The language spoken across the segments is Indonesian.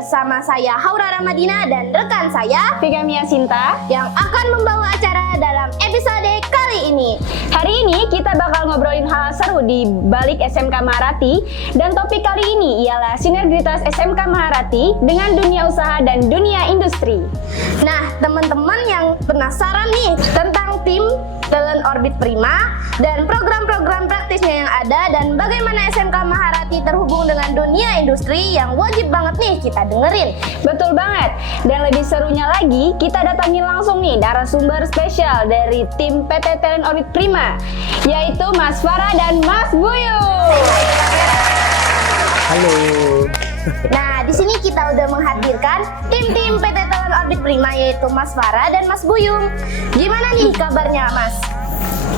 bersama saya Haura Ramadina dan rekan saya Vika Mia Sinta yang akan membawa acara dalam episode kali ini. Hari ini kita bakal ngobrolin hal seru di balik SMK Maharati, dan topik kali ini ialah sinergitas SMK Maharati dengan dunia usaha dan dunia industri. Nah, teman-teman yang penasaran nih tentang tim Talent Orbit Prima dan program-program praktisnya yang ada dan bagaimana SMK Maharati terhubung dengan dunia industri, yang wajib banget nih kita dengerin. Betul banget. Dan lebih serunya lagi, kita datangin langsung nih narasumber spesial dari tim PT Talent Orbit Prima, yaitu Mas Farah dan Mas Buyung. Halo. Nah, di sini kita udah menghadirkan tim-tim PT Talent Orbit Prima, yaitu Mas Farah dan Mas Buyung. Gimana nih kabarnya, Mas?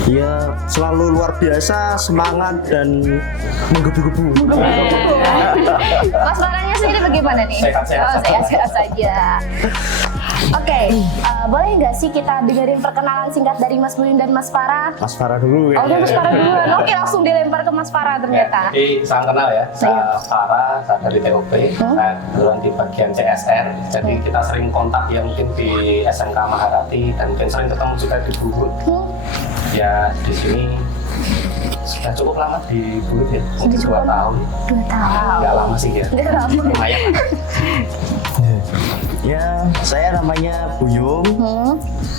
Ya, selalu luar biasa, semangat dan menggebu-gebu. Mas Farahnya sendiri bagaimana nih? Sehat-sehat. Sehat-sehat saja. Oke, boleh nggak sih kita dengerin perkenalan singkat dari Mas Buyung dan Mas Farah? Mas Farah dulu ya. Oh, udah Mas Farah duluan. Oke, langsung dilempar ke Mas Farah ternyata. Jadi salam kenal ya, saya Farah, saya dari TOP, saya kebetulan di bagian CSR. Jadi kita sering kontak ya mungkin di SMK Maharati dan mungkin sering ketemu juga di Bubut. Ya di sini sudah cukup lama di Bubut ya, mungkin 2 tahun. 2 tahun. Nggak lama sih ya. Nggak lama. Lumayan. Ya, saya namanya Buyung.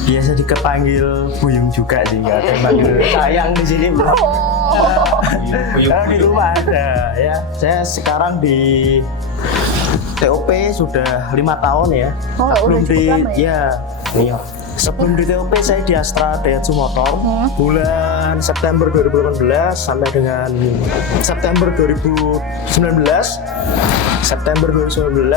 Biasa dipanggil Buyung juga sih, nggak ada yang panggil sayang di sini belum. Kalau di rumah ada ya. Saya sekarang di TOP sudah 5 tahun ya. Oh, udah cukup lama ya? Iya. Sebelum di TOP saya di Astra Daihatsu Motor bulan September 2018 sampai dengan September 2019. September 2019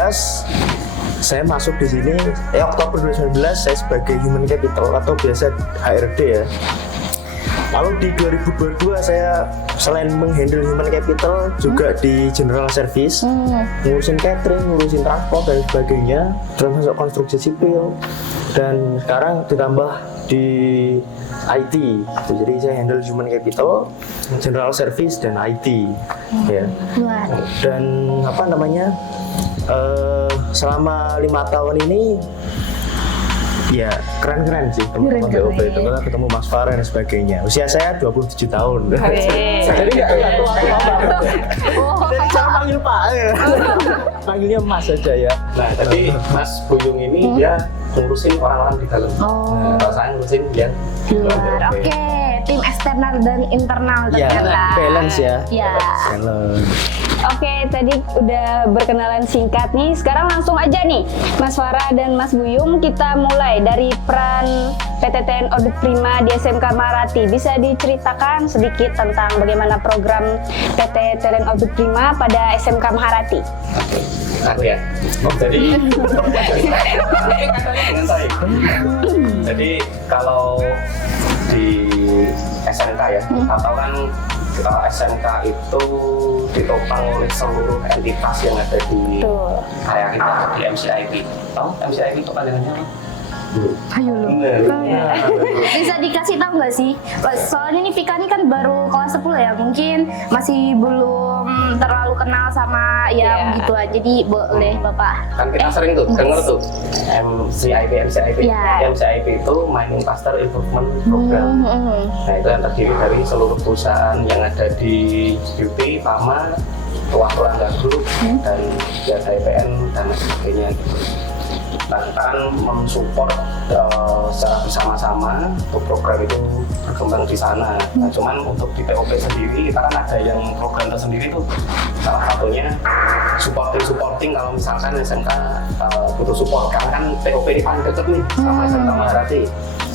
saya masuk di sini. Oktober 2019 saya sebagai Human Capital atau biasa HRD ya. Lalu di 2022 saya selain menghandle Human Capital juga di General Service, ngurusin catering, ngurusin transport dan sebagainya, termasuk konstruksi sipil. Dan sekarang ditambah di IT, jadi saya handle Human Capital, General Service dan IT, ya. Dan apa namanya? Selama 5 tahun ini ya keren-keren sih teman-teman TOP itu. Kita ketemu Mas Farah dan sebagainya. Usia saya 27 tahun. Jadi nggak tua banget. Jadi jangan panggil Pak ya. Panggilnya Mas saja ya. Nah, jadi Mas Buyung ini dia ngurusin orang-orang di dalam. Nah, kalau saya ngurusin dia di luar. Oke, tim eksternal dan internal Ya, ternyata. balance ya. Ya. Balance. Oke, tadi udah berkenalan singkat nih. Sekarang langsung aja nih, Mas Farah dan Mas Buyung, kita mulai dari peran PT Talent Orbit Prima di SMK Maharati. Bisa diceritakan sedikit tentang bagaimana program PT Talent Orbit Prima pada SMK Maharati? Ya. Jadi kalau di SMK ya, atau kan kalau SMK itu ditopang oleh seluruh entitas yang ada di area kita di MCIP. Tahu MCIP itu panjangannya apa? Ayo lu. Bisa dikasih tahu nggak sih? Soalnya ini Vika ini kan baru kelas 10 ya, mungkin masih belum terlalu kenal sama ya begitu aja. Jadi boleh Bapak. Kan kita sering tuh denger tuh MCIP. Ya. MCIP itu Mining Cluster Improvement Program. Nah, itu yang terdiri dari seluruh perusahaan yang ada di UP, PAMA, Tuah-Tuah Group, dan ya IPN dan sebagainya gitu. Nah, kita kan mensupport secara bersama-sama untuk program itu berkembang di sana. Nah, cuman untuk di TOP sendiri kita kan ada yang program tersendiri tuh. Salah satunya supporting kalau misalkan SMK butuh support, karena kan TOP ini paling dekat nih sama SMK Maharati.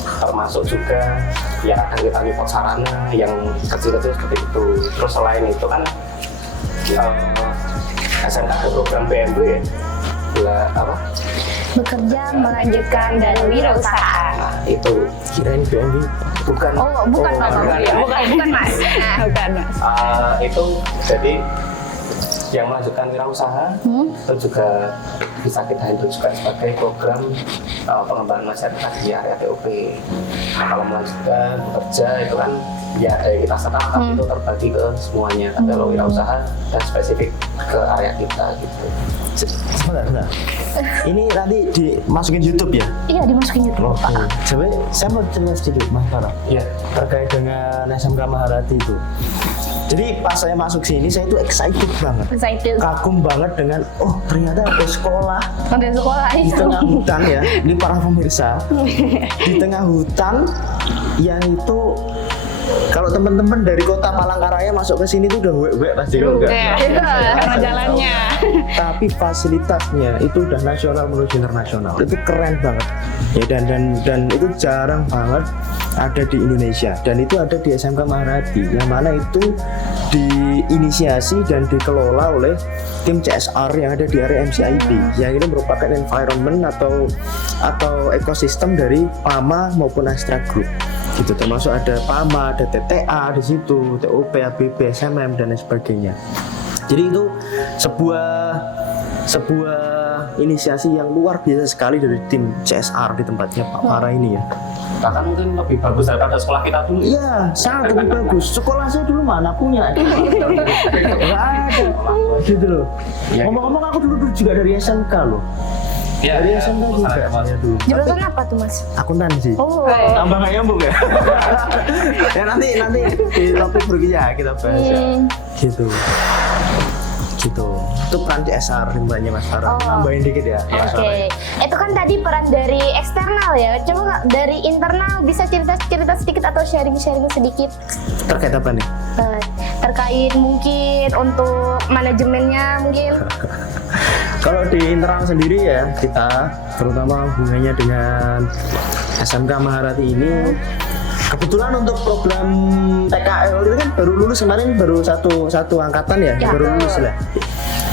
Termasuk juga ya akan kita support sarana yang kecil-kecil seperti itu. Terus selain itu kan SMK ada program BMW ya. Apa? Bekerja, melanjutkan, dan wirausaha. Nah, itu Kirain BMW. bukan. Oh, bukan Mas. Bukan Mas. Nah, Bukan, Mas. Itu jadi yang melanjutkan wirausaha itu juga bisa kita handle juga sebagai program pengembangan masyarakat di area TOP. Nah, kalau melanjutkan bekerja itu kan ya dari kita startup itu terbagi ke semuanya. Tapi kalau wirausaha dan spesifik ke area kita gitu. Sebentar. Ini nanti dimasukin YouTube ya? Iya, dimasukin YouTube. Oke. Sebenarnya saya mau cerita sedikit Mas Farah Iya. terkait dengan SMK Maharati itu. Jadi pas saya masuk sini saya itu excited banget, Excited. kagum banget dengan ternyata ada sekolah Ada sekolah di itu. tengah hutan ya. Ini para pemirsa di tengah hutan yang itu kalau teman-teman dari kota Palangkaraya masuk ke sini tuh udah wek-wek pasti lo enggak. Itu Karena jalannya. Tapi fasilitasnya itu udah nasional menuju internasional. Itu keren banget. Ya dan itu jarang banget ada di Indonesia dan itu ada di SMK Maharati yang mana itu diinisiasi dan dikelola oleh tim CSR yang ada di area MCIP yang ini merupakan environment atau ekosistem dari PAMA maupun Astra Group gitu, termasuk ada PAMA, ada TTA di situ, TOP, ABB, SMM dan lain sebagainya. Jadi itu sebuah inisiasi yang luar biasa sekali dari tim CSR di tempatnya Pak Farah ini ya. Bahkan mungkin lebih bagus daripada sekolah kita dulu. Iya, sangat lebih bagus. Sekolah saya dulu mana punya? Nggak ada, gitu loh. Ya, Ngomong-ngomong aku dulu juga dari SMK loh. Ya, Dari ya, SMK juga saya dulu. Jurusan apa tuh, Mas? Akuntansi. Oh. Tambah nggak nyambung ya? Ya nanti di topik berikutnya kita bahas ya. Gitu. Itu peran CSR mbaknya Mas Farah. Nambahin dikit ya. Mas Farah. Oke, itu kan tadi peran dari eksternal ya. Coba nggak dari internal bisa cerita sedikit atau sharing sedikit Terkait apa nih? terkait mungkin untuk manajemennya mungkin. Kalau di internal sendiri ya kita terutama hubungannya dengan SMK Maharati ini kebetulan untuk program PKL itu kan baru lulus kemarin, baru satu angkatan ya, baru lulus lah.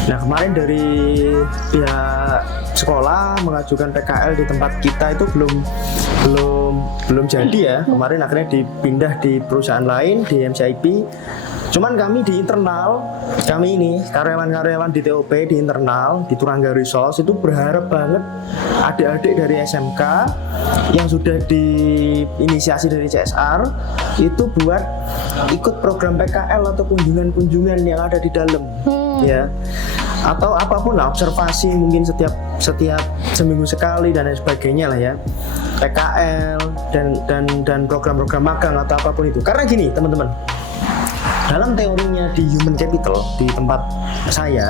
Nah kemarin dari pihak sekolah mengajukan PKL di tempat kita itu belum jadi ya. Kemarin akhirnya dipindah di perusahaan lain di MCIP. Cuman kami di internal, kami ini karyawan-karyawan di TOP di internal di Turangga Resource itu berharap banget adik-adik dari SMK yang sudah diinisiasi dari CSR itu buat ikut program PKL atau kunjungan-kunjungan yang ada di dalam ya, atau apapun lah, observasi mungkin setiap seminggu sekali dan lain sebagainya lah ya, PKL dan program-program magang atau apapun itu. Karena gini teman-teman, dalam teorinya di human capital di tempat saya,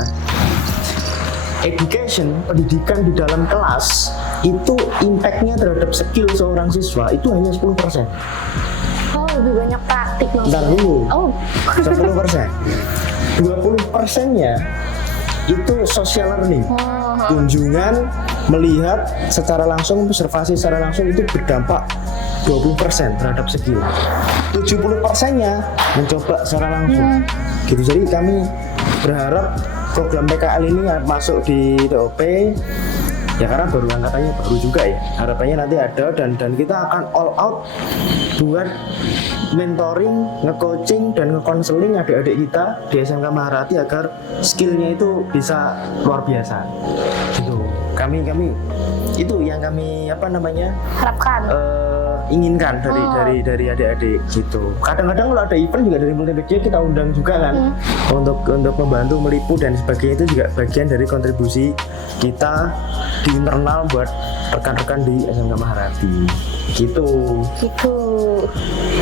education, pendidikan di dalam kelas itu impactnya terhadap skill seorang siswa itu hanya 10%. Oh, lebih banyak praktik maksudnya. Bentar dulu, Oh, 10%. 20%-nya itu social learning, kunjungan, melihat secara langsung, observasi secara langsung itu berdampak 20% terhadap skill. 70%-nya mencoba secara langsung. Gitu. Jadi kami berharap program PKL ini masuk di TOP ya, karena baru angkatannya baru juga ya. Harapannya nanti ada dan kita akan all out buat mentoring, nge-coaching dan nge-counseling adik-adik kita di SMK Maharati agar skillnya itu bisa luar biasa. Gitu. Kami itu yang kami harapkan. inginkan dari adik-adik gitu. Kadang-kadang kalau ada event juga dari Multimedia kita undang juga kan untuk membantu meliput dan sebagainya, itu juga bagian dari kontribusi kita di internal buat rekan-rekan di SMK Maharati gitu.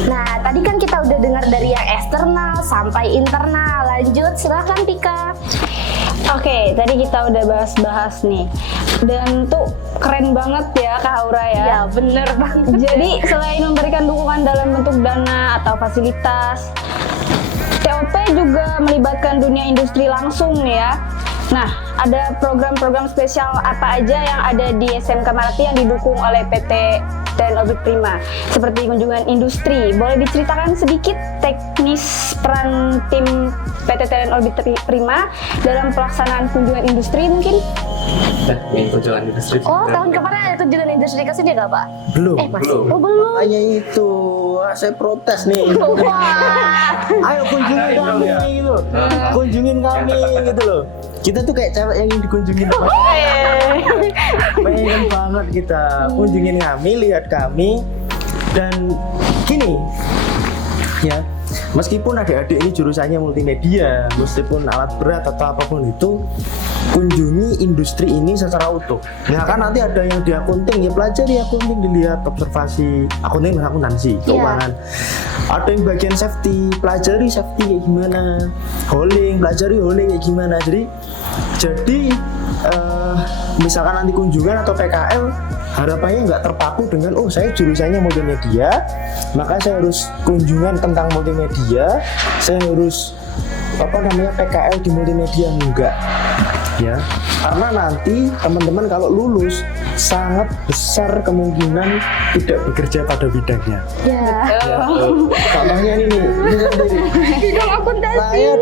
Nah, tadi kan kita udah dengar dari yang eksternal sampai internal. Lanjut, silahkan Pika. Oke, tadi kita udah bahas-bahas nih. Dan tuh keren banget ya Kak Aura ya. Ya, bener banget. Jadi selain memberikan dukungan dalam bentuk dana atau fasilitas, TOP juga melibatkan dunia industri langsung nih ya. Nah, ada program-program spesial apa aja yang ada di SMK Maharati yang didukung oleh PT TN Orbit Prima, seperti kunjungan industri. Boleh diceritakan sedikit teknis peran tim PT TN Orbit Prima dalam pelaksanaan kunjungan industri mungkin? Nah, ini kunjungan industri. Oh, tahun kemarin ada kunjungan industri ke sini nggak, Pak? Belum. Masih. Belum. Oh, belum. Makanya itu, saya protes nih. Wah. Ayo kunjungin kami gitu. Kunjungin kami gitu loh. Kita tuh kayak cewek yang dikunjungin. Pengen banget kita kunjungin kami, lihat kami. Dan gini, ya. Meskipun adik-adik ini jurusannya multimedia, meskipun alat berat atau apapun itu, kunjungi industri ini secara utuh. Ya kan nanti ada yang di akunting, ya pelajari akunting, dilihat observasi akunting dan akuntansi, keuangan. Ada yang bagian safety, pelajari safety kayak gimana, hauling, pelajari hauling kayak gimana. Jadi misalkan nanti kunjungan atau PKL, harapannya nggak terpaku dengan saya jurusannya multimedia, maka saya harus kunjungan tentang multimedia, saya harus PKL di multimedia, enggak ya, karena nanti teman-teman kalau lulus sangat besar kemungkinan tidak bekerja pada bidangnya. Contohnya ini sendiri. Bidang akuntansi. Saya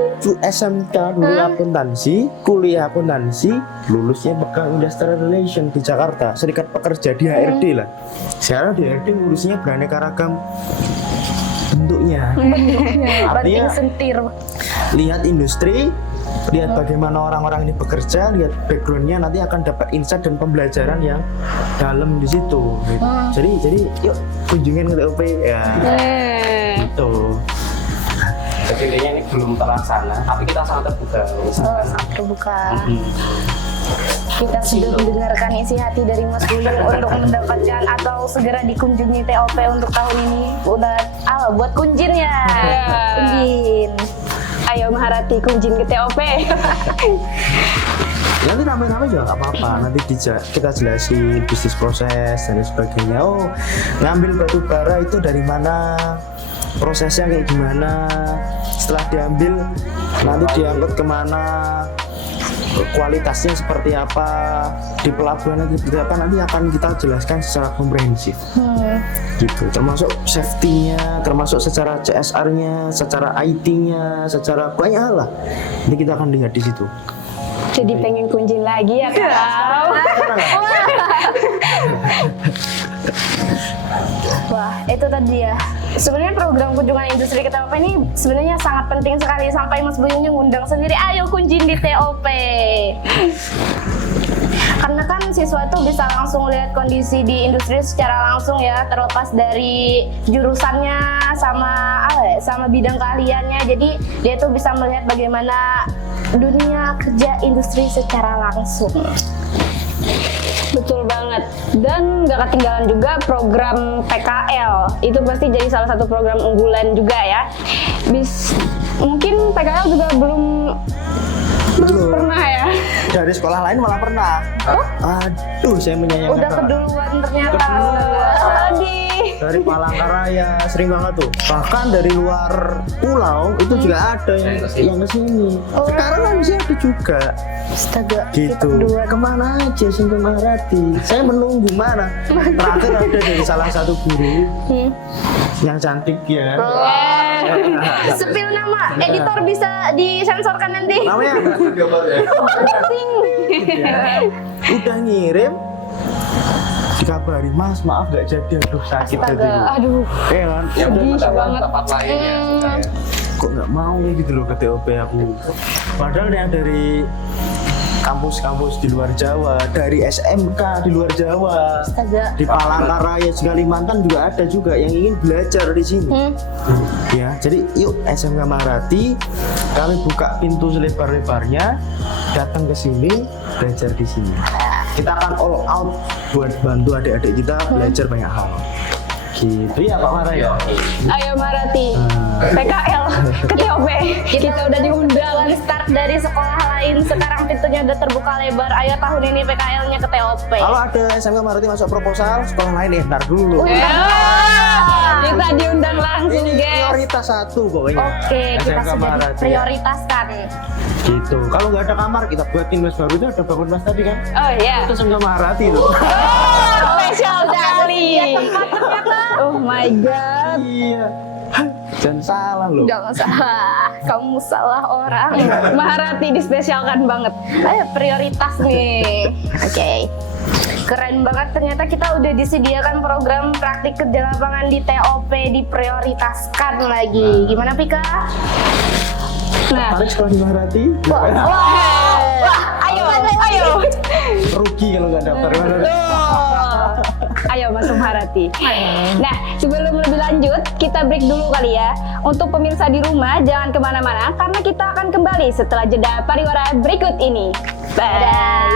SMK dulu akuntansi, kuliah akuntansi, lulusnya pegang industrial relation di Jakarta, serikat pekerja di HRD lah. Sekarang di HRD ngurusnya beraneka ragam bentuknya. Artinya sentir. lihat industri, lihat bagaimana orang-orang ini bekerja, lihat backgroundnya, nanti akan dapat insight dan pembelajaran yang dalam di situ. Gitu. Jadi yuk kunjungin ke TOP ya. Gitu. Jadi intinya ini belum terlaksana, tapi kita sangat terbuka. Sangat terbuka. Kita sudah mendengarkan isi hati dari Mas Buyung untuk mendapatkan atau segera dikunjungi TOP untuk tahun ini. Udah buat kunjin ya. Kunjin. Ayo Maharati kunjin ke TOP. Nanti nambah-nambah juga nggak apa-apa. Nanti kita jelasin bisnis proses dan sebagainya. Ngambil batu bara itu dari mana, prosesnya kayak gimana, setelah diambil nanti diangkut kemana, kualitasnya seperti apa, di pelabuhan nanti seperti apa, nanti akan kita jelaskan secara komprehensif. Gitu, termasuk safety-nya, termasuk secara CSR-nya, secara IT-nya, secara banyak hal lah. Nanti kita akan lihat di situ. Jadi pengen kunjung lagi ya Kak? Wah, itu tadi ya. Sebenarnya program kunjungan industri ke TOP ini sebenarnya sangat penting sekali, sampai Mas Buyungnya ngundang sendiri, ayo kunjung di TOP. Karena kan siswa itu bisa langsung lihat kondisi di industri secara langsung ya, terlepas dari jurusannya sama bidang keahliannya. Jadi dia tuh bisa melihat bagaimana dunia kerja industri secara langsung. Betul banget. Dan gak ketinggalan juga program PKL. Itu pasti jadi salah satu program unggulan juga ya. Mungkin PKL juga belum pernah ya. Dari sekolah lain malah pernah. Aduh, saya menyayangkan. Udah keduluan ternyata. Dari Palangkaraya sering banget tuh. Bahkan dari luar pulau itu juga ada yang kesini. Sekarang kan masih ada juga. Astaga, Gitu. Kemana aja sih ke Maharati? Saya menunggu mana. Terakhir ada dari salah satu guru yang cantik ya. Spill nama, editor bisa disensorkan nanti. Namanya udah ngirim, dikabari, Mas maaf gak jadi, aduh sakit tadi. Aduh, Kan? sedih banget. Tempat lainnya. Kok nggak mau gitu loh ke TOP aku. Padahal yang dari kampus-kampus di luar Jawa, dari SMK di luar Jawa, Astaga. di Palangkaraya, Kalimantan juga ada juga yang ingin belajar di sini. Ya, jadi yuk SMK Maharati, kami buka pintu selebar-lebarnya, datang ke sini, belajar di sini. Kita akan all out buat bantu adik-adik kita belajar banyak hal. Gitu ya Pak Mara ya. Ayo Maharati, PKL ke TOP. Kita udah diundang. Start dari sekolah lain, sekarang pintunya udah terbuka lebar. Ayo tahun ini PKL-nya ke TOP. Kalau ada SMK Maharati masuk proposal, sekolah lain ntar dulu. Kita diundang langsung, Ini guys. prioritas satu pokoknya. Oke, kita SMK sudah Maharati. prioritaskan. Gitu. Kalau nggak ada kamar, kita buatin mas baru itu ada bangun mas tadi kan? Oh iya. Itu SMK Maharati loh. Spesial sekali. Oh my god. Iya. Jangan salah loh. Jangan salah, kamu salah orang. Maharati dispesialkan banget. Ayo prioritas nih. Oke. Keren banget, ternyata kita udah disediakan program praktik kerja lapangan di TOP, diprioritaskan lagi. Gimana Pika? Nah, Tarik sekolah di Maharati. Wah, ayo. Rugi kalau nggak daftar. Ayo Mas Maharati. Nah, sebelum lebih lanjut, kita break dulu kali ya. Untuk pemirsa di rumah, jangan kemana-mana karena kita akan kembali setelah jeda pariwara berikut ini. Bye.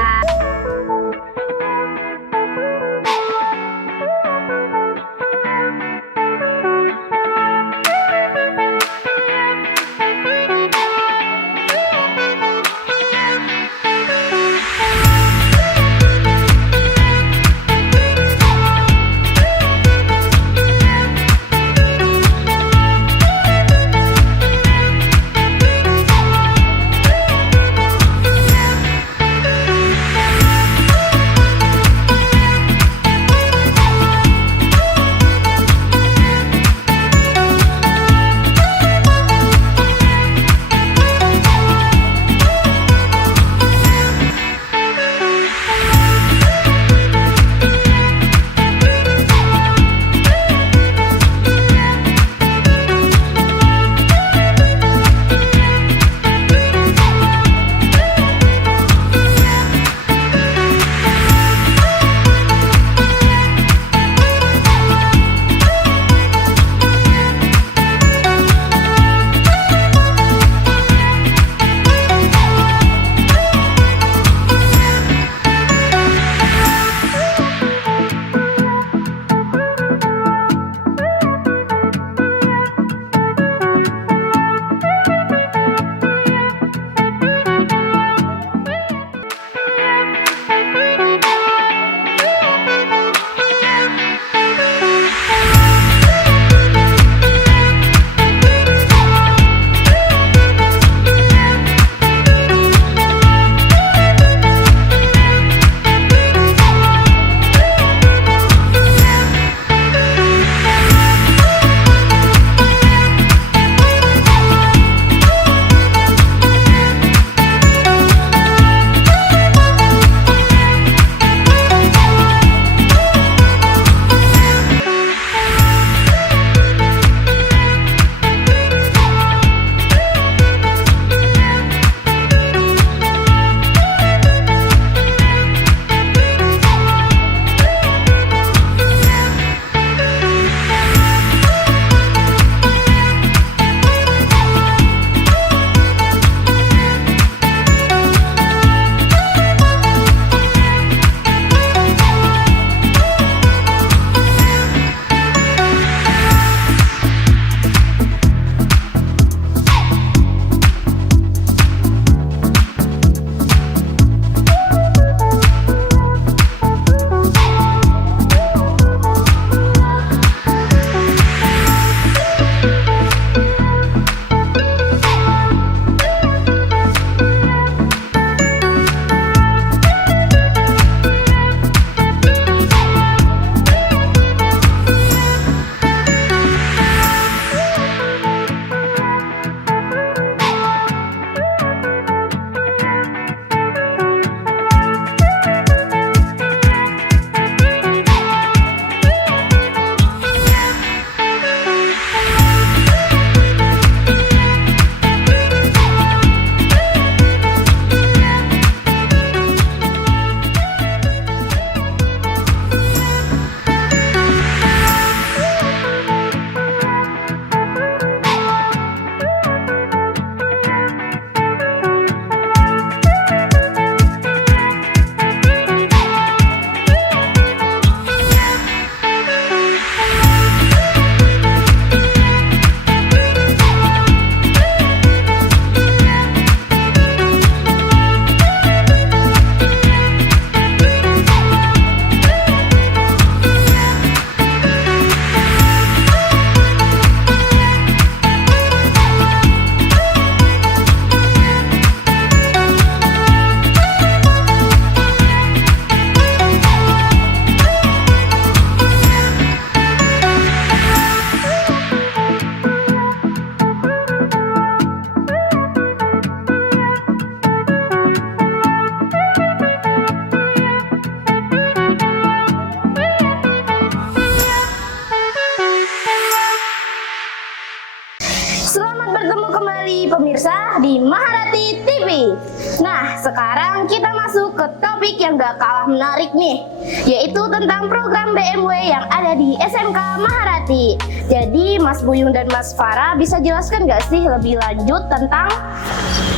pemirsa di Maharati TV. Nah, sekarang kita masuk ke topik yang gak kalah menarik nih, yaitu tentang program BMW yang ada di SMK Maharati. Jadi Mas Buyung dan Mas Farah bisa jelaskan gak sih lebih lanjut tentang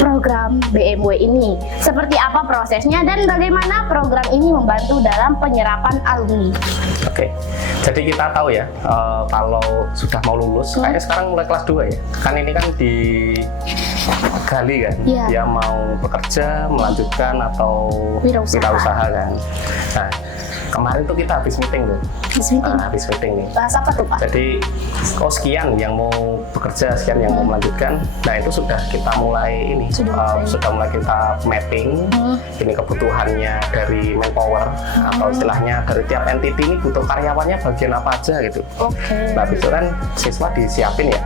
program BMW ini? Seperti apa prosesnya dan bagaimana program ini membantu dalam penyerapan alumni? Oke, jadi kita tahu ya, kalau sudah mau lulus, kayaknya sekarang mulai kelas 2 ya. Kan ini kan digali kan, Iya. dia mau bekerja, melanjutkan atau Wirausaha. kan. Nah, kemarin tuh kita habis meeting tuh. Habis meeting nih. Bahas apa tuh, Pak? Jadi, sekian yang mau bekerja, sekian yang mau melanjutkan. Nah, itu sudah kita mulai ini, sudah mulai kita mapping. Ini kebutuhannya dari manpower atau istilahnya dari tiap entity ini butuh karyawannya bagian apa aja gitu. Oke. Nah, itu kan siswa disiapin ya.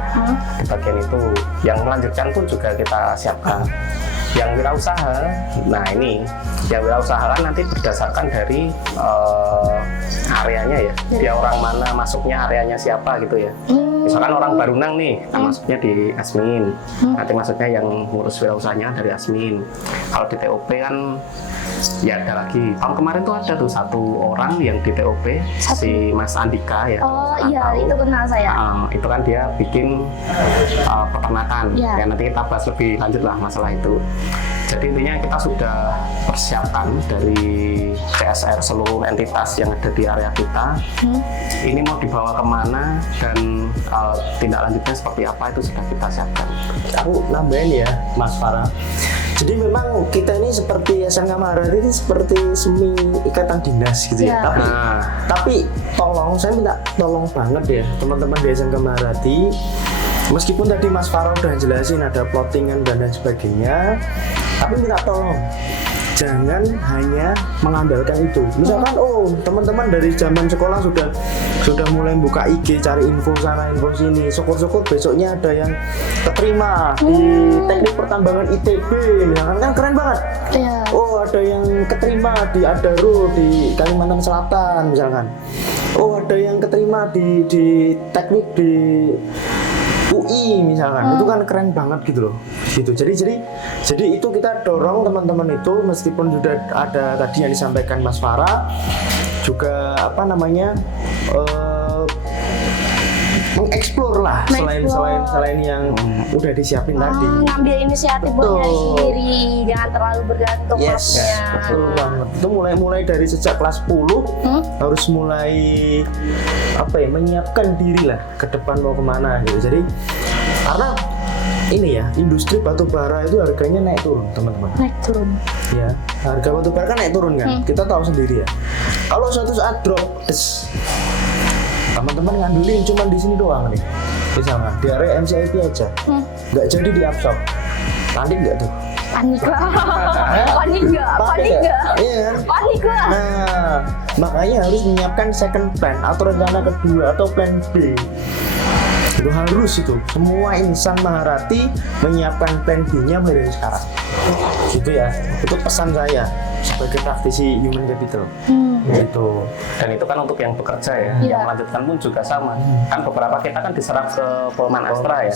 Di bagian itu, yang melanjutkan pun juga kita siapkan. Yang wirausaha, nah ini yang wirausaha kan nanti berdasarkan dari areanya ya, dia orang mana masuknya, areanya siapa gitu ya. Misalkan orang Barunang nih, masuknya di Asmin, nanti masuknya yang ngurus wirausahanya dari Asmin. Kalau di TOP kan ya ada lagi. Tahun kemarin tuh ada tuh satu orang yang di TOP, si Mas Andika ya. Oh iya, itu kenal saya. Itu kan dia bikin peternakan. Ya. Ya nanti kita bahas lebih lanjut lah masalah itu. Jadi intinya kita sudah persiapkan dari CSR seluruh entitas yang ada di area kita. Ini mau dibawa kemana dan tindak lanjutnya seperti apa itu sudah kita siapkan. Aku nambahin ya, Mas Farah. Jadi memang kita ini seperti SMK Maharati ini seperti semi ikatan dinas gitu ya. Ya. Tapi tolong, saya minta tolong banget ya teman-teman di SMK Maharati. Meskipun tadi Mas Farah udah jelasin ada plottingan dan lain sebagainya, tapi minta tolong jangan hanya mengandalkan itu. Misalkan teman-teman dari zaman sekolah sudah mulai buka IG cari info sana info sini. Syukur-syukur besoknya ada yang keterima di teknik pertambangan ITB, misalkan kan keren banget. Iya. Oh, ada yang keterima di Adaro di Kalimantan Selatan misalkan. Oh, ada yang keterima di teknik di UI misalkan. Itu kan keren banget gitu loh. Gitu. Jadi itu kita dorong teman-teman itu, meskipun sudah ada tadi yang disampaikan Mas Farah juga mengeksplor lah selain yang udah disiapin tadi. Ngambil inisiatif buat nyari sendiri, jangan terlalu bergantung waktunya. Betul banget. Itu mulai dari sejak kelas 10 harus mulai menyiapkan diri lah ke depan mau kemana gitu. Jadi karena ini ya, industri batubara itu harganya naik turun teman-teman. Naik turun. Ya, harga batubara kan naik turun kan. Kita tahu sendiri ya. Kalau suatu saat drop, teman-teman ngandelin cuma di sini doang nih. Misalnya di area MCIP aja, nggak jadi diabsorb. Panik nggak tuh? Panik lah. Panik nggak? Iya kan? Panik lah. Nah, makanya harus menyiapkan second plan atau rencana kedua atau plan B. Itu harus itu. Semua insan Maharati menyiapkan plan B-nya dari sekarang. Gitu ya. Itu pesan saya sebagai praktisi human capital. Gitu. Dan itu kan untuk yang bekerja ya, yang melanjutkan pun juga sama. Kan beberapa kita kan diserap ke Polman Astra ya.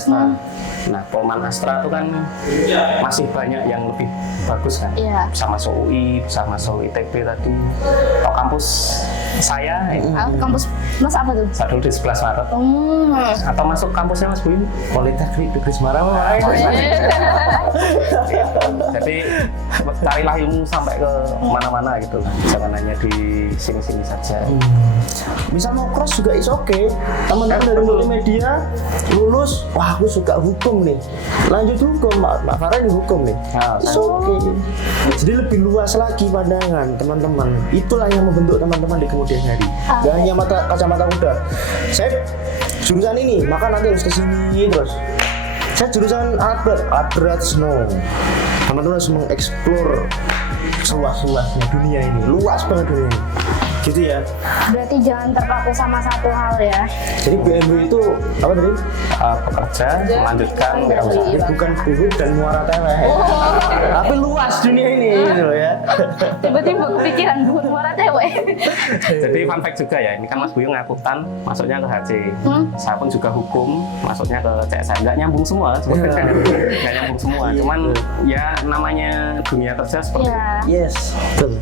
Nah, Polman Astra itu kan masih banyak yang lebih bagus kan. Bisa masuk UI, bisa masuk ITB tadi. Atau kampus saya ini. Kampus Mas apa tuh? Saya dulu di 11 Maret. Atau masuk kampusnya Mas Buyung? Politeknik di Semarang. Jadi carilah ilmu sampai ke mana-mana gitu. Jangan hanya di sini-sini saja. Bisa mau cross juga is okay. Teman-teman dari multimedia lulus, wah aku suka hukum nih. Lanjut hukum, Mbak Farah ini hukum nih. Is okay. Jadi lebih luas lagi pandangan teman-teman. Itulah yang membentuk teman-teman di kemudian hari. Gak hanya kacamata kuda. Saya jurusan ini, maka nanti harus kesini terus. Saya jurusan alat berat snow. Teman-teman harus mengeksplor seluas-luasnya dunia ini, luas banget dunia ini. gitu ya. Berarti jangan terpaku sama satu hal ya. Jadi BMW itu apa tadi? Pekerja melanjutkan wirausaha. Ini bukan guru dan muara teweh. Tapi luas dunia ini gitu loh ya. Tiba-tiba kepikiran buat muara tewe. Jadi fun fact juga ya, ini kan Mas Buyung akuntan, masuknya ke HC. Saya pun juga hukum, masuknya ke CSM. Nggak nyambung semua sebenarnya. Nggak nyambung semua. Cuman ya namanya dunia kerja seperti itu. Yes, betul.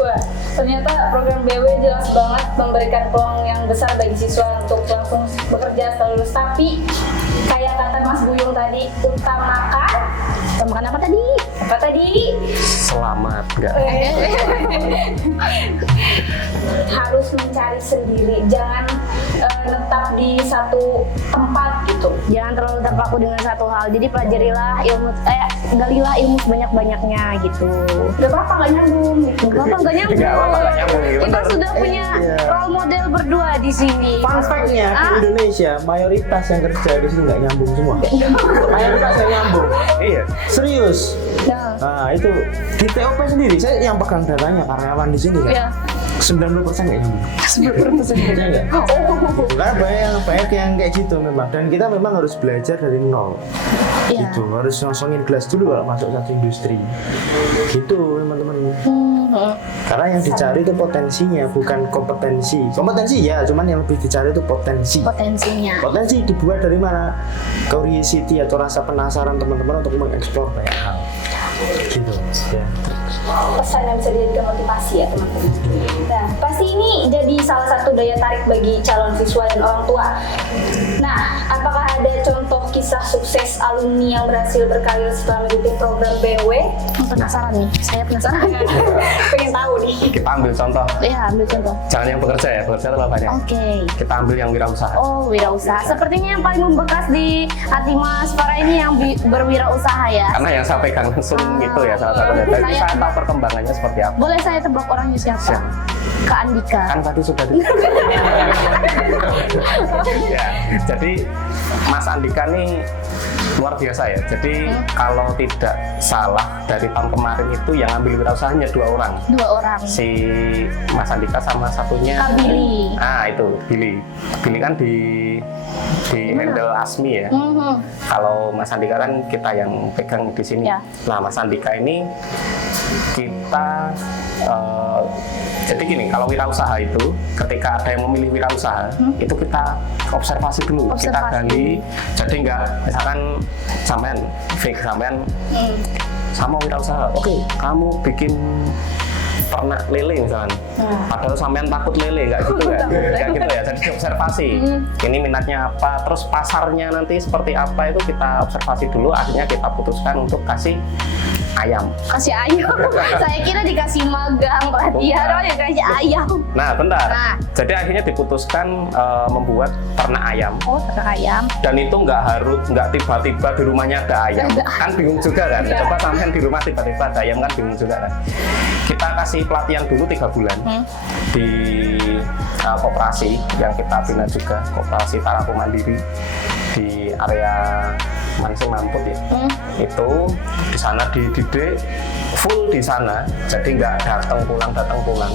Wah, ternyata program BW jelas banget memberikan peluang yang besar bagi siswa untuk langsung bekerja setelah lulus. Tapi kayak kata Mas Buyung tadi, utamakan apa tadi? Apa tadi? Selamat nggak? Harus mencari sendiri, jangan tetap di satu tempat gitu. Jangan terlalu terpaku dengan satu hal. Jadi pelajarilah ilmu, galilah ilmu sebanyak-banyaknya gitu. Gak apa-apa nggak nyambung gitu. Gak apa nggak nyambung. Nggak apa-apa, nggak nyambung, iya Kita benar. sudah punya role model berdua di sini. Fun fact-nya di Indonesia mayoritas yang kerja di sini nggak nyambung semua. Mayoritas yang nyambung. Iya. Serius. Nah, Nah itu di TOP sendiri saya yang pegang datanya karyawan di sini kan. ya. 90% nggak nyambung. 90% nggak. Karena banyak yang kayak gitu memang. Dan kita memang harus belajar dari nol. Iya. Gitu harus ngosongin gelas dulu kalau masuk satu industri. Gitu teman-teman. Karena yang dicari itu potensinya bukan kompetensi. Kompetensi ya, cuman yang lebih dicari itu potensi. Potensinya. Potensi dibuat dari mana? Curiosity atau rasa penasaran teman-teman untuk mengeksplor banyak hal. Gitu. Ya. Pesan yang bisa dijadikan motivasi ya teman-teman. Nah, pasti ini jadi salah satu daya tarik bagi calon siswa dan orang tua. Nah, apakah ada contoh kisah sukses alumni yang berhasil berkarir setelah mengikuti program BW? Penasaran nih. Saya penasaran. Pengen tahu nih. Kita ambil contoh. Iya, ambil contoh. Jangan yang bekerja ya, bekerja terlalu banyak. Oke. Kita ambil yang wirausaha. Oh, wirausaha. Sepertinya yang paling membekas di hati Mas Farah ini yang berwirausaha ya. Karena yang saya pegang langsung itu ya salah satunya. Jadi saya tahu perkembangannya seperti apa. Boleh saya tebak orangnya siapa? Siapa? Kak Andika. Kan tadi sudah ya, jadi Mas Andika nih luar biasa ya. Jadi kalau tidak salah dari tahun kemarin itu yang ambil wirausaha hanya 2 orang. 2 orang. Si Mas Andika sama satunya Kak Billy. itu Billy. Billy kan di handle Asmi ya. Kalau Mas Andika kan kita yang pegang di sini. Ya. Nah, Mas Andika ini kita jadi gini, kalau wirausaha itu ketika ada yang memilih wirausaha itu kita observasi dulu, kita gali. Jadi nggak misalkan sampean fix sampean sama wirausaha, oke, kamu bikin ternak lele misalkan, padahal sampean takut lele, nggak gitu kan? Nggak gitu ya. Jadi observasi, ini minatnya apa, terus pasarnya nanti seperti apa itu kita observasi dulu. Akhirnya kita putuskan untuk kasih ayam. Kasih ayam. Saya kira dikasih magang pelatihan, oh ya kasih ayam. Nah, bentar. Nah. Jadi akhirnya diputuskan membuat ternak ayam. Oh, ternak ayam. Dan itu nggak tiba-tiba di rumahnya ada ayam. Kan bingung juga kan. Coba sampean di rumah tiba-tiba ada ayam kan bingung juga kan. Kita kasih pelatihan dulu 3 bulan di koperasi yang kita bina juga, Koperasi Taraku Mandiri di area Mansing Mamput ya. Itu di sana dididik full di sana, jadi nggak datang pulang,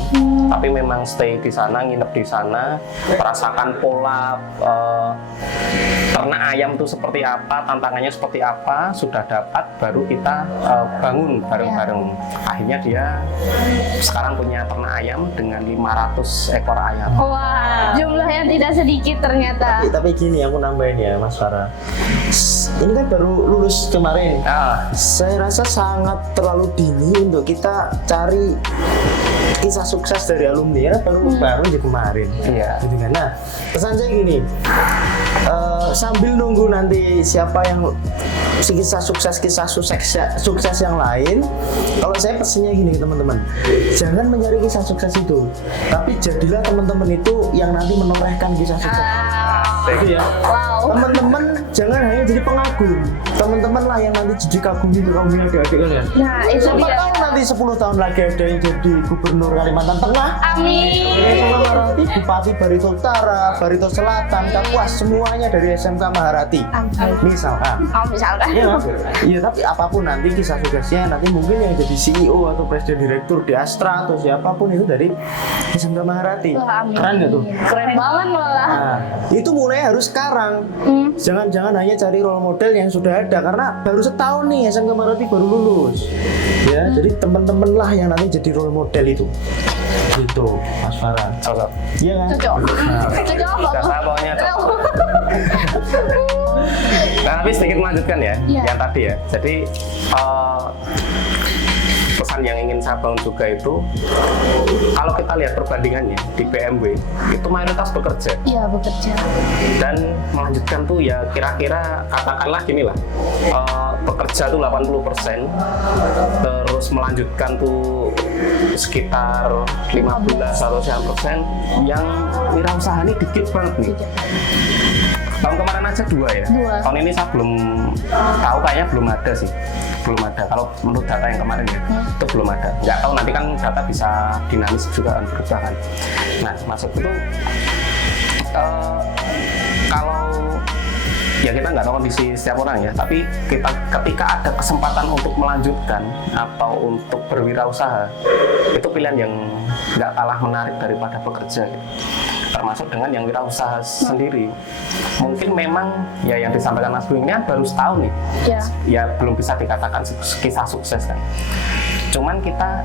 tapi memang stay di sana, nginep di sana, merasakan pola ternak ayam itu seperti apa, tantangannya seperti apa, sudah dapat baru kita bangun bareng-bareng. Akhirnya dia sekarang punya ternak ayam dengan 500 ekor ayam. Wah, jumlah yang tidak sedikit ternyata. Tapi gini aku nambahin ya Mas Farah. Ini kan baru lulus kemarin. Saya rasa sangat terlalu dini untuk kita cari kisah sukses dari alumni ya, baru aja kemarin. Iya. Gitu kan. Nah, pesan saya gini. Sambil nunggu nanti siapa yang kisah sukses yang lain, kalau saya pesannya gini ke teman-teman, jangan mencari kisah sukses itu, tapi jadilah teman-teman itu yang nanti menorehkan kisah sukses. Itu ya. Wow. Teman-teman jangan hanya jadi pengagum. Teman-teman lah yang nanti jadi kagumi adik-adik kalian. Nah, itu Siapa dia. tahu nanti 10 tahun lagi ada yang jadi gubernur Kalimantan Tengah. Amin. SMK Maharati, Bupati Barito Utara, Barito Selatan, Kapuas, semuanya dari SMK Maharati. Misalkan. Oh, misalkan. Iya, iya, tapi apapun nanti kisah suksesnya, nanti mungkin yang jadi CEO atau presiden direktur di Astra atau siapapun itu dari SMK Maharati. Wah, amin. Keren nggak tuh? Keren banget malah. Nah, itu mulai harus sekarang. Jangan-jangan hanya cari role model yang sudah ada, karena baru setahun nih SMK Maharati baru lulus. Ya, jadi teman-teman lah yang nanti jadi role model itu. Gitu, Mas Farhan. Cocok. Iya kan? Cocok. Nah, Cocok apa? Kata bawahnya cocok. Nah, tapi sedikit melanjutkan ya, Iya. yang tadi ya. Jadi pesan yang ingin saya bangun juga itu, kalau kita lihat perbandingannya di BMW itu mayoritas bekerja Iya, bekerja. dan melanjutkan tuh ya kira-kira katakanlah gini lah, bekerja tuh 80%, terus melanjutkan tuh sekitar 15 atau 10%, yang wirausaha ini dikit banget nih. Tahun kemarin aja 2 ya. 2. Tahun ini saya belum tahu, kayaknya belum ada sih. Belum ada. Kalau menurut data yang kemarin ya, itu belum ada. Nggak tahu, nanti kan data bisa dinamis juga kan, berubah kan. Nah, maksud itu kalau ya kita nggak tahu kondisi setiap orang ya, tapi kita ketika ada kesempatan untuk melanjutkan atau untuk berwirausaha, itu pilihan yang nggak kalah menarik daripada bekerja gitu. Termasuk dengan yang wirausaha sendiri. Mungkin memang ya yang disampaikan Mas Bung ini kan baru setahun nih, Iya. ya belum bisa dikatakan kisah sukses kan. Cuman kita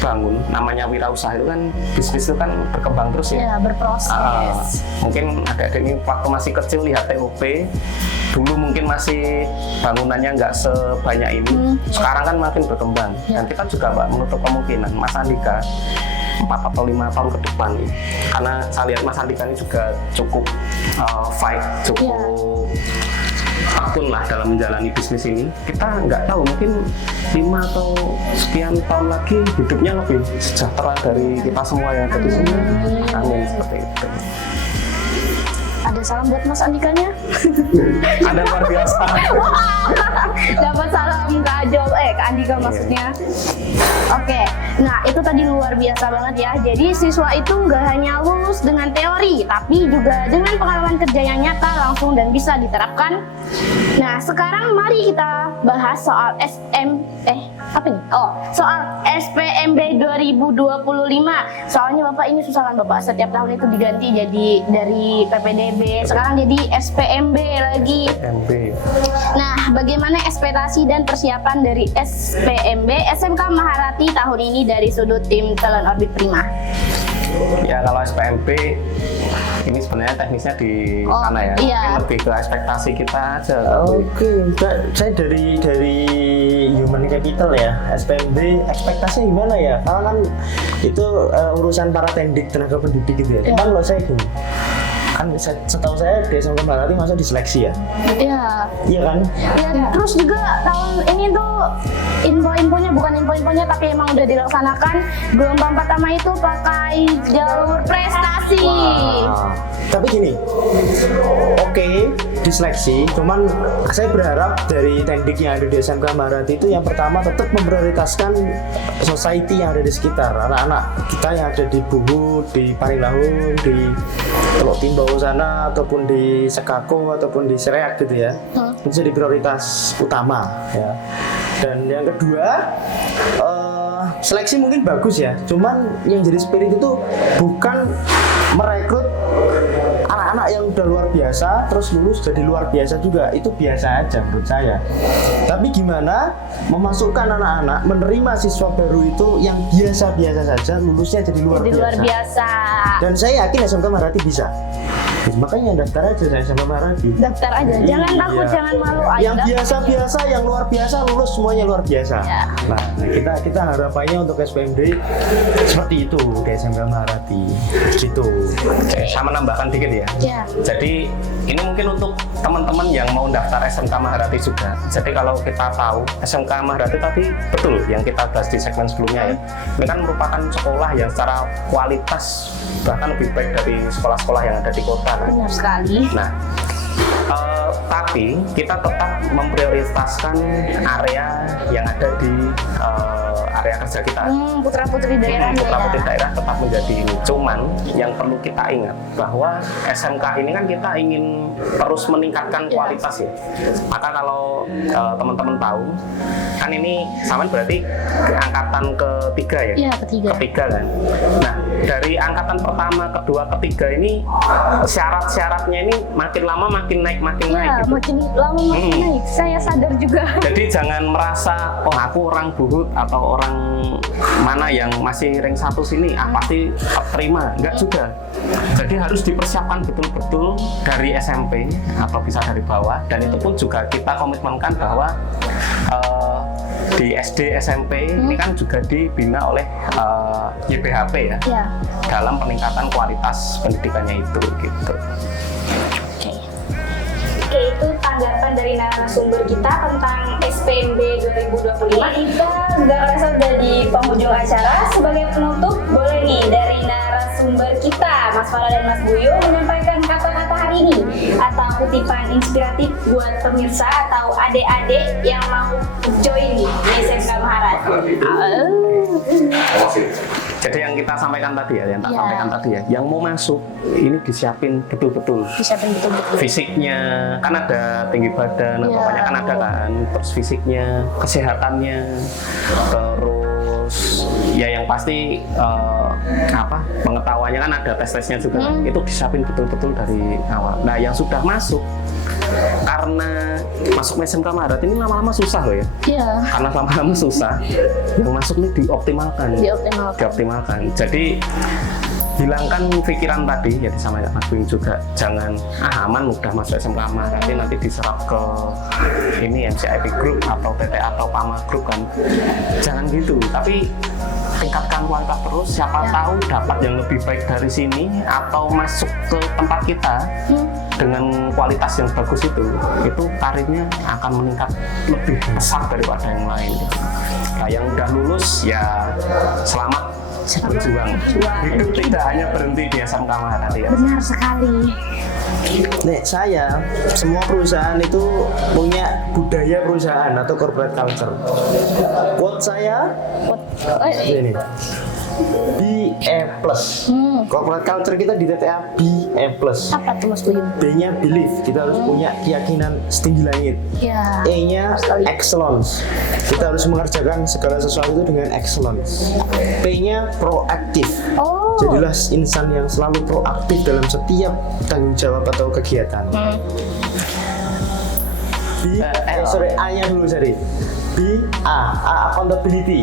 bangun, namanya wirausaha itu kan, bisnis itu kan berkembang terus ya. Iya, berproses. Mungkin adik-adik ini waktu masih kecil lihat TOP, dulu mungkin masih bangunannya nggak sebanyak ini, sekarang kan makin berkembang. Dan kita juga Mbak menutup kemungkinan Mas Andika 4 atau 5 tahun ke depan nih, karena saya lihat Mas Andika ini juga cukup fight, cukup tekun lah dalam menjalani bisnis ini. Kita nggak tahu, mungkin 5 atau sekian tahun lagi hidupnya lebih sejahtera dari kita semua yang ada di sini. Amin, seperti itu. Ada salam buat Mas Andikanya? Ada luar biasa. Dapat salam ke Ajol, ke Andika maksudnya. Oke, nah itu tadi luar biasa banget ya. Jadi siswa itu nggak hanya lulus dengan teori, tapi juga dengan pengalaman kerja yang nyata langsung dan bisa diterapkan. Nah, sekarang mari kita bahas soal soal SPMB 2025. Soalnya Bapak ini susah kan Bapak, setiap tahun itu diganti jadi dari PPDB, sekarang jadi SPMB lagi. MB. Nah, bagaimana ekspektasi dan persiapan dari SPMB SMK Maharati tahun ini dari sudut tim Talent Orbit Prima? Ya kalau SPMB ini sebenarnya teknisnya di sana ya. Iya. Mungkin lebih ke ekspektasi kita aja. Oke, saya dari human capital ya, SPMB ekspektasinya gimana ya? Karena kan itu urusan para tendik tenaga pendidik gitu ya. Cuman kalau saya gini, kan setahu saya di SMK Maharati masa diseleksi ya? Iya. Iya kan? Ya, terus juga tahun ini tuh info-infonya bukan info-infonya tapi emang udah dilaksanakan gelombang pertama itu pakai jalur prestasi. Tapi gini, oke, diseleksi, cuman saya berharap dari tendik yang ada di SMK Maharati itu yang pertama tetap memprioritaskan society yang ada di sekitar, anak-anak kita yang ada di Buhu, di Paringlahung, di Teluk Timbau sana, ataupun di Sekako, ataupun di Sereak gitu ya. Itu jadi prioritas utama ya. Dan yang kedua, seleksi mungkin bagus ya, cuman yang jadi spirit itu bukan merekrut anak-anak yang udah luar biasa terus lulus jadi luar biasa juga, itu biasa aja menurut saya. Tapi gimana memasukkan anak-anak, menerima siswa baru itu yang biasa-biasa saja, lulusnya jadi luar biasa. Dan saya yakin SMK Maharati bisa. Makanya daftar aja saya SMK Maharati. Daftar aja, jangan takut, jangan malu aja. Yang biasa-biasa, yang luar biasa lulus semuanya luar biasa. Ya. Nah, kita harapannya untuk SPMB seperti itu di SMK Maharati. Gitu. saya menambahkan dikit ya. Ya. Jadi ini mungkin untuk teman-teman yang mau daftar SMK Maharati juga. Jadi kalau kita tahu SMK Maharati tadi betul yang kita bahas di segmen sebelumnya ya. Ini kan merupakan sekolah yang secara kualitas bahkan lebih baik dari sekolah-sekolah yang ada di kota. Benar sekali. Nah, tapi kita tetap memprioritaskan area yang ada di area kerja kita. Putra-putri daerah. Putra-putri daerah tetap menjadi ini. Cuman yang perlu kita ingat bahwa SMK ini kan kita ingin terus meningkatkan kualitas ya. Maka kalau teman-teman tahu, kan ini Saman berarti angkatan ketiga ya? Iya, ketiga kan. Nah, dari angkatan pertama, kedua, ketiga ini syarat-syaratnya ini makin lama makin naik Ya, gitu. makin lama makin naik. Saya sadar juga. Jadi jangan merasa oh aku orang Buhut atau orang mana yang masih rank 1 sini pasti terima. Enggak juga. Jadi harus dipersiapkan betul-betul dari SMP atau bisa dari bawah, dan itu pun juga kita komitmenkan bahwa di SD SMP ini kan juga dibina oleh YBHP ya, dalam peningkatan kualitas pendidikannya itu gitu. Oke, itu tanggapan dari narasumber kita tentang SPMB 2025. Kita nggak kerasa udah di penghujung acara. Sebagai penutup, boleh nih dari narasumber kita, Mas Farah dan Mas Buyu, menyampaikan kata-kata hari ini atau kutipan inspiratif buat pemirsa atau adik-adik yang mau join di SMK Maharati. Jadi yang kita sampaikan tadi ya, yang tak sampaikan tadi ya, yang mau masuk ini disiapin betul-betul. Fisiknya, kan ada tinggi badan, pokoknya kan ada kan, terus fisiknya, kesehatannya, terus ya yang pasti pengetahuannya kan ada tes-tesnya juga, itu disiapin betul-betul dari awal. Nah yang sudah masuk, karena masuk SMK Maharati ini lama-lama susah loh ya. Iya. Karena lama-lama susah, yang masuk ini dioptimalkan. Jadi hilangkan pikiran tadi, jadi sama Mas Bing juga, jangan aman udah masuk SMK Maharati nanti diserap ke ini MCIP Group atau TTA atau PAMA Group kan. Jangan gitu, tapi tingkatkan kualitas terus, siapa tahu dapat yang lebih baik dari sini atau masuk ke tempat kita dengan kualitas yang bagus itu karirnya akan meningkat lebih besar daripada yang lain. Nah yang udah lulus ya selamat berjuang. Hidup tidak hanya berhenti di SMK Maharati ya. Benar sekali. Nek saya, semua perusahaan itu punya budaya perusahaan atau corporate culture. Quote saya ini, BA+. Corporate culture kita di TTA BA+. Apa tuh Mas Buyu? B-nya belief, kita harus punya keyakinan setinggi langit. Ya. E-nya excellence, kita harus mengerjakan segala sesuatu itu dengan excellence. P-nya proaktif, jadilah insan yang selalu proaktif dalam setiap tanggung jawab atau kegiatan. A-nya dulu sorry. A accountability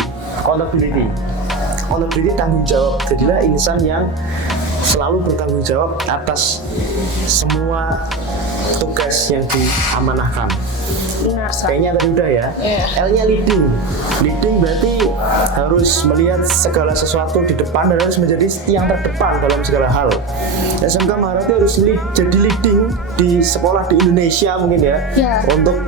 tanggung jawab, jadilah insan yang selalu bertanggung jawab atas semua tugas yang diamanahkan. P-nya tadi udah ya. L-nya leading berarti harus melihat segala sesuatu di depan dan harus menjadi yang terdepan dalam segala hal. SMK Maharati harus jadi leading di sekolah di Indonesia mungkin ya. Untuk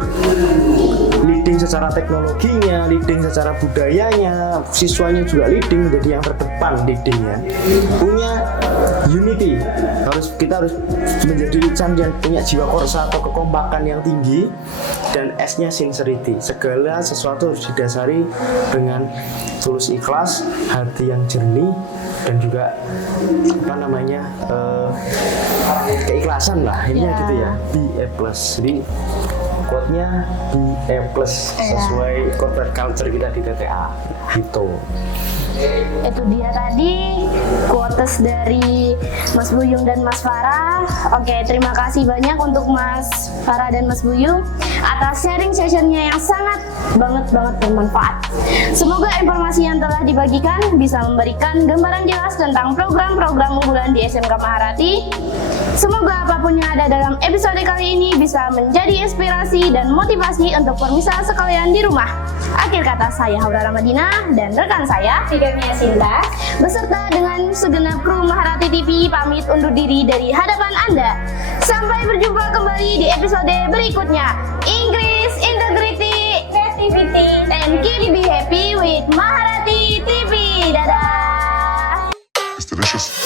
leading secara teknologinya, leading secara budayanya, siswanya juga leading menjadi yang terdepan leadingnya. Punya unity, kita harus menjadi insan yang punya jiwa korsa atau kekompakan yang tinggi. Dan S-nya sincerity, segala sesuatu harus didasari dengan tulus ikhlas, hati yang jernih, dan juga keikhlasan lah, ini gitu ya. BA+, jadi quote-nya BA+, sesuai corporate culture kita di TTA gitu. Itu dia tadi quotes dari Mas Buyung dan Mas Farah. Oke, terima kasih banyak untuk Mas Farah dan Mas Buyung. atas sharing sessionnya yang sangat banget bermanfaat. Semoga informasi yang telah dibagikan bisa memberikan gambaran jelas tentang program-program unggulan di SMK Maharati. Semoga apapun yang ada dalam episode kali ini bisa menjadi inspirasi dan motivasi untuk permisal sekalian di rumah. Akhir kata, saya Haura Ramadina dan rekan saya Fikirnya Sinta. beserta dengan segenap kru Maharati TV pamit undur diri dari hadapan Anda. Sampai berjumpa kembali di episode berikutnya. Increase integrity, Creativity and keep be happy with Maharati TV. Dadah! It's delicious.